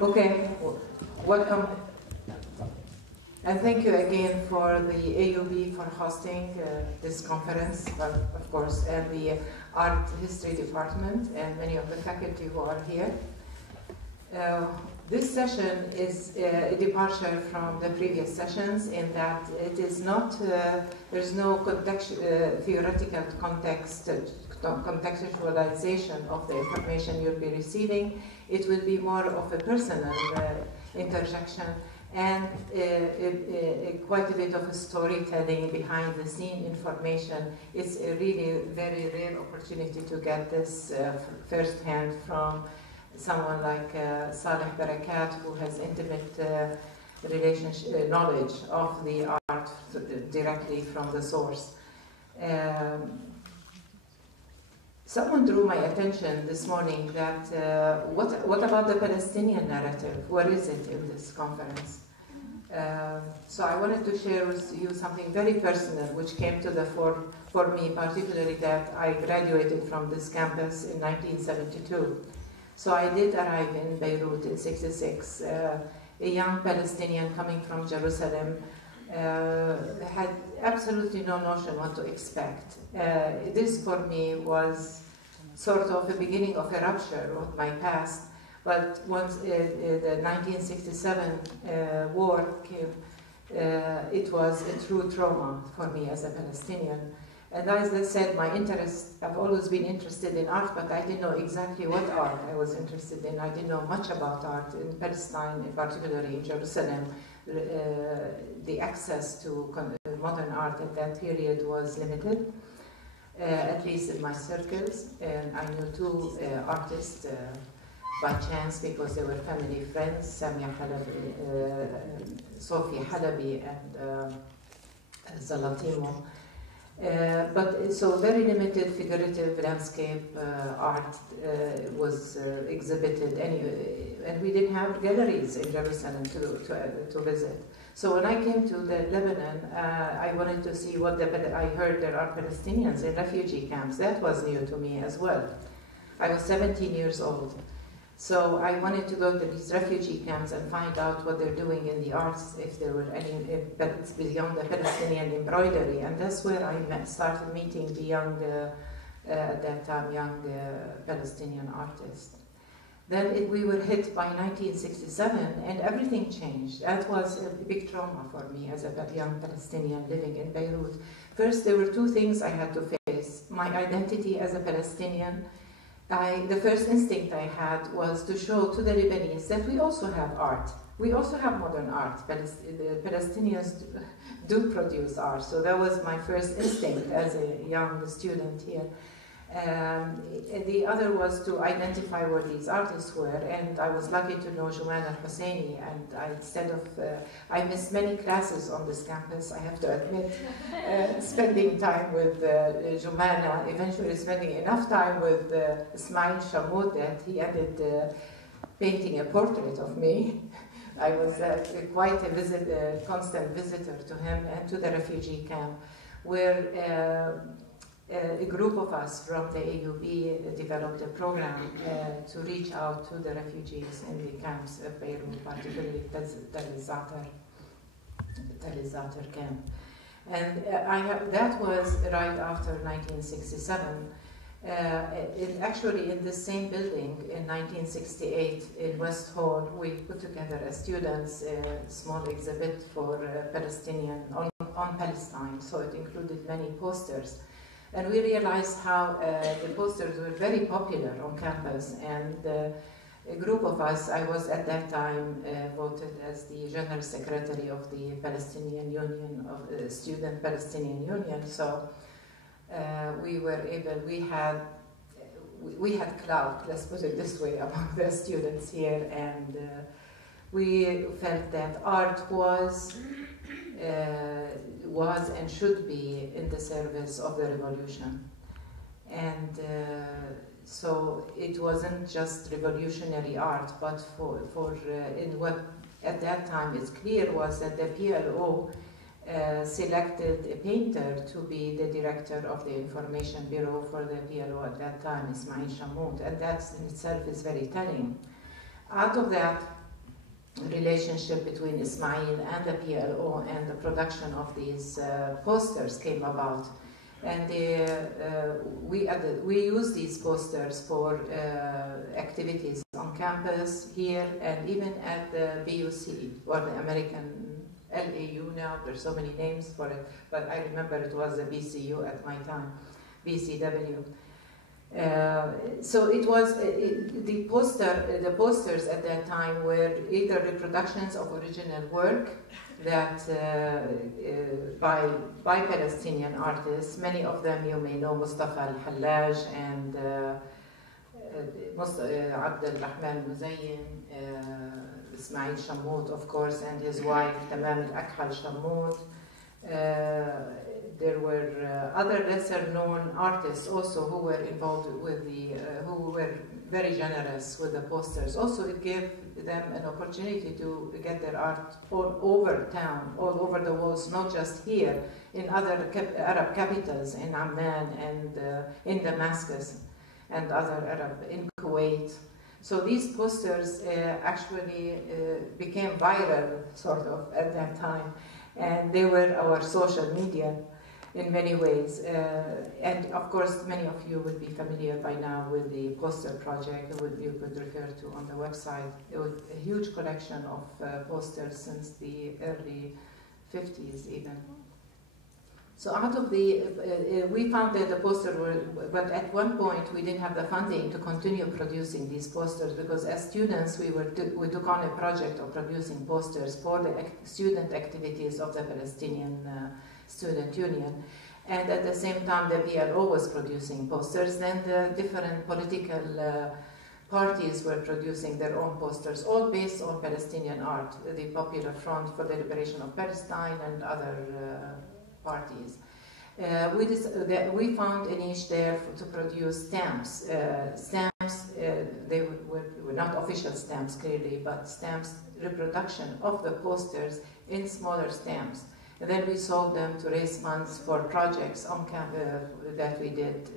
Okay, welcome. And thank you again for the AUB for hosting this conference, but of course, and the Art History Department and many of the faculty who are here. This session is a departure from the previous sessions in that it is not, there's no theoretical contextualization of the information you'll be receiving. It will be more of a personal interjection and quite a bit of a storytelling behind the scene information. It's a really very rare opportunity to get this firsthand from someone like Saleh Barakat, who has intimate knowledge of the art directly from the source. Someone drew my attention this morning that what about the Palestinian narrative? Where is it in this conference? So I wanted to share with you something very personal which came to the fore for me, particularly that I graduated from this campus in 1972. So I did arrive in Beirut in '66. A young Palestinian coming from Jerusalem, had absolutely no notion what to expect. This for me was sort of the beginning of a rupture of my past, but once the 1967 war came, it was a true trauma for me as a Palestinian. And as I said, my interest, I've always been interested in art, but I didn't know exactly what art I was interested in. I didn't know much about art in Palestine, particularly in Jerusalem. The access to modern art at that period was limited, at least in my circles. And I knew two artists by chance because they were family friends, Sophie Halabi and Zalatimo. But so very limited figurative landscape art was exhibited anyway, and we didn't have galleries in Jerusalem to visit. So when I came to Lebanon, I wanted to see what I heard there are Palestinians in refugee camps. That was new to me as well. I was 17 years old. So I wanted to go to these refugee camps and find out what they're doing in the arts, if there were any beyond the Palestinian embroidery. And that's where I started meeting the young, at that time, young Palestinian artists. Then we were hit by 1967 and everything changed. That was a big trauma for me as a young Palestinian living in Beirut. First, there were two things I had to face. My identity as a Palestinian. The first instinct I had was to show to the Lebanese that we also have art. We also have modern art. The Palestinians do produce art. So that was my first instinct as a young student here. The other was to identify where these artists were, and I was lucky to know Jouman al-Husseini, and I missed many classes on this campus, I have to admit, spending time with Joumana, eventually spending enough time with Ismail Shamoud that he ended painting a portrait of me. I was quite a constant visitor to him and to the refugee camp, where a group of us from the AUB developed a program to reach out to the refugees in the camps of Beirut, particularly Talizater camp. And that was right after 1967. Actually, in the same building in 1968 in West Hall, we put together as students a small exhibit for Palestinian on Palestine. So it included many posters. And we realized how the posters were very popular on campus, and a group of us, I was at that time voted as the General Secretary of the Palestinian Union, of the Student Palestinian Union, so we had clout, let's put it this way, among the students here, and we felt that art was and should be in the service of the revolution. And so it wasn't just revolutionary art, but in what at that time is clear was that the PLO selected a painter to be the director of the information bureau for the PLO at that time, Ismail Shamoud, and that in itself is very telling. Out of that, relationship between Ismail and the PLO and the production of these posters came about. And we use these posters for activities on campus here and even at the BUC, or the American LAU now. There's so many names for it, but I remember it was the BCU at my time, BCW. So it was the posters at that time were either reproductions of original work that by Palestinian artists. Many of them you may know, Mustafa al-Hallaj and Abd al-Rahman Muzayyin, Ismail Shammout, of course, and his wife Tamam al-Akhal Shammout. There were other lesser-known artists also who were involved with who were very generous with the posters. Also, it gave them an opportunity to get their art all over town, all over the walls, not just here, in other Arab capitals, in Amman and in Damascus and other Arab, in Kuwait. So these posters actually became viral, sort of, at that time. And they were our social media in many ways. And of course, many of you would be familiar by now with the poster project you could refer to on the website. It was a huge collection of posters since the early 50s even. So out of the, we found that the posters were, but at one point we didn't have the funding to continue producing these posters because as students we took on a project of producing posters for the student activities of the Palestinian Student Union. And at the same time the PLO was producing posters, then the different political parties were producing their own posters, all based on Palestinian art, the Popular Front for the Liberation of Palestine and other parties. We found a niche there to produce stamps. They were not official stamps clearly, but stamps, reproduction of the posters in smaller stamps. And then we sold them to raise funds for projects on that we did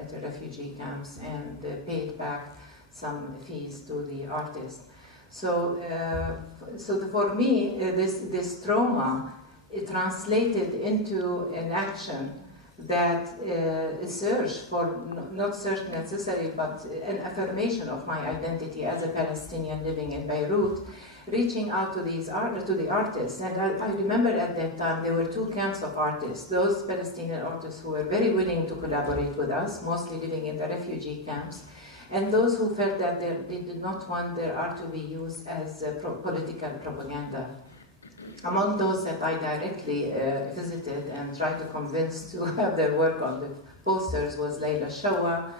at the refugee camps and paid back some fees to the artists. So, for me, this trauma, it translated into an action that a search for, not search necessarily, but an affirmation of my identity as a Palestinian living in Beirut, reaching out to the artists. And I remember at that time there were two camps of artists, those Palestinian artists who were very willing to collaborate with us, mostly living in the refugee camps, and those who felt that they did not want their art to be used as political propaganda. Among those that I directly visited and tried to convince to have their work on the posters was Leila Shawa,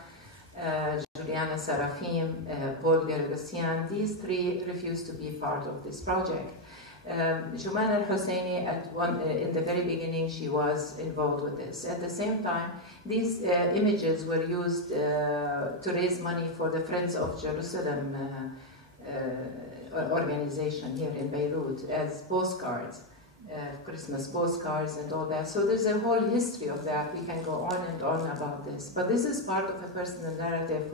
Juliana Sarafim, Paul Gergosian. These three refused to be part of this project. Juman al-Husseini, in the very beginning, she was involved with this. At the same time, these images were used to raise money for the Friends of Jerusalem organization here in Beirut as postcards, Christmas postcards and all that. So there's a whole history of that. We can go on and on about this. But this is part of a personal narrative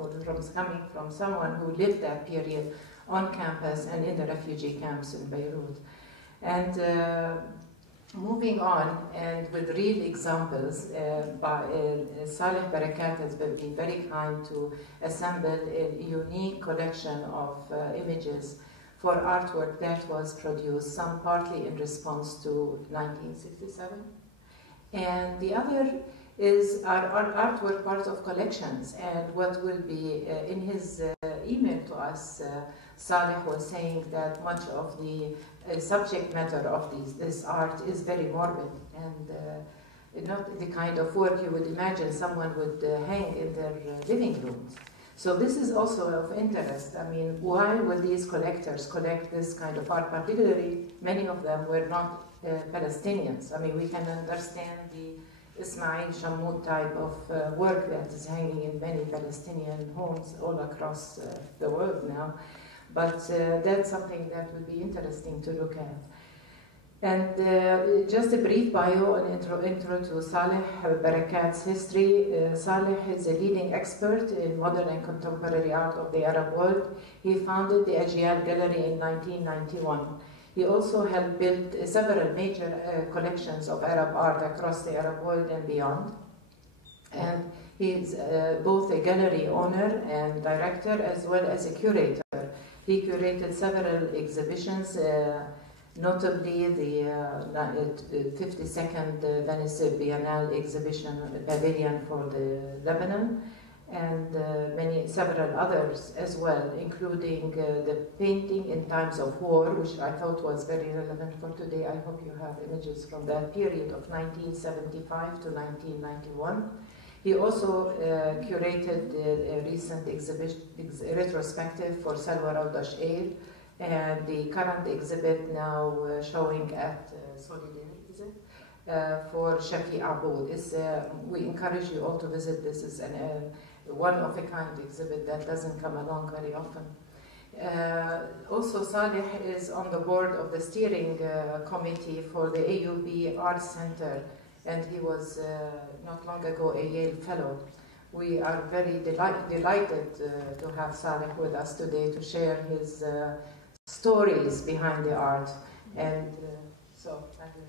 coming from someone who lived that period on campus and in the refugee camps in Beirut. And moving on, and with real examples, Saleh Barakat has been very kind to assemble a unique collection of images for artwork that was produced, some partly in response to 1967. And the other is our artwork part of collections. And what will be, in his email to us, Saleh was saying that much of the subject matter of this art is very morbid and not the kind of work you would imagine someone would hang in their living rooms. So this is also of interest. I mean, why would these collectors collect this kind of art? Particularly, many of them were not Palestinians. I mean, we can understand the Ismail Shammout type of work that is hanging in many Palestinian homes all across the world now. But that's something that would be interesting to look at. And just a brief bio and intro to Saleh Barakat's history. Saleh is a leading expert in modern and contemporary art of the Arab world. He founded the Ajiyal Gallery in 1991. He also helped build several major collections of Arab art across the Arab world and beyond. And he is both a gallery owner and director as well as a curator. He curated several exhibitions, notably the 52nd Venice Biennale exhibition pavilion for the Lebanon, and several others as well, including the painting in times of war, which I thought was very relevant for today. I hope you have images from that period of 1975 to 1991. He also curated a recent retrospective for Salwa Mikdadi, and the current exhibit now showing at Solidaire, is it? For Shafi Aboud. We encourage you all to visit. This is a one-of-a-kind exhibit that doesn't come along very often. Also, Saleh is on the board of the steering committee for the AUB Art Center, and he was not long ago a Yale Fellow. We are very delighted to have Saleh with us today to share his stories behind the art. And so I will